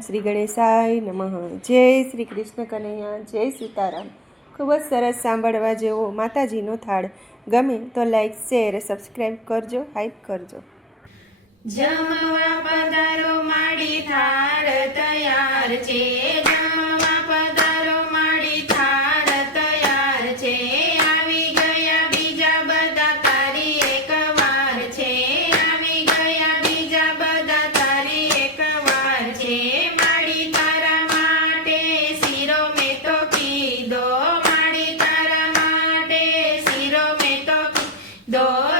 શ્રી ગણેશાય નમઃ. જય શ્રી કૃષ્ણ કનૈયા, જય સીતારામ. ખૂબ જ સરસ સાંભળવા જેવો માતાજીનો થાળ. ગમે તો લાઈક શેર સબસ્ક્રાઈબ કરજો હાઈપ કરજો. જમવા પધારો માડી થાળ તૈયાર છે. Dos.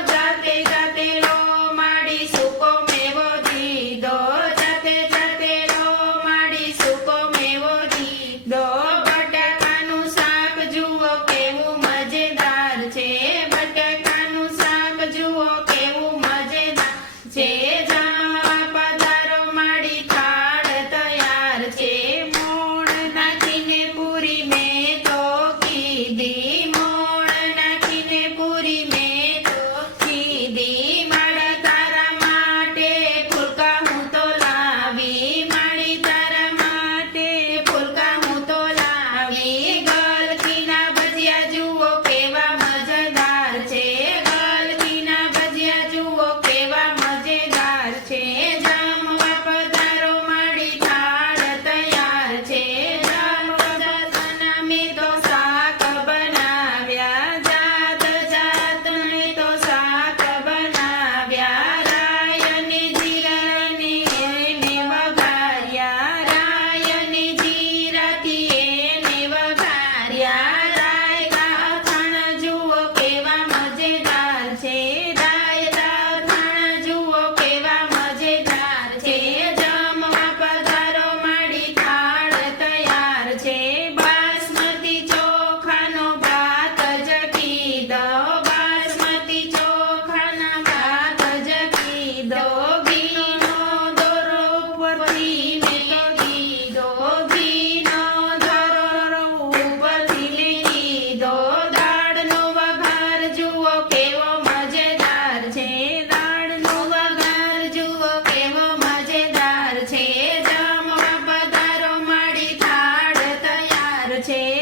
gente!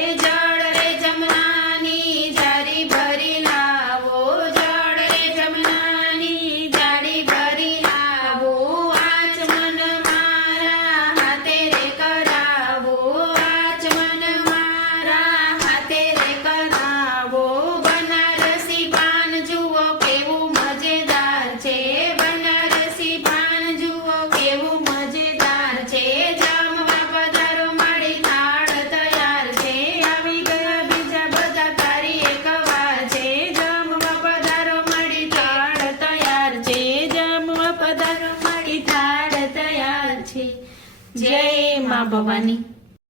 ધર્મની થાળ તૈયાર છે. જય મા ભવાની.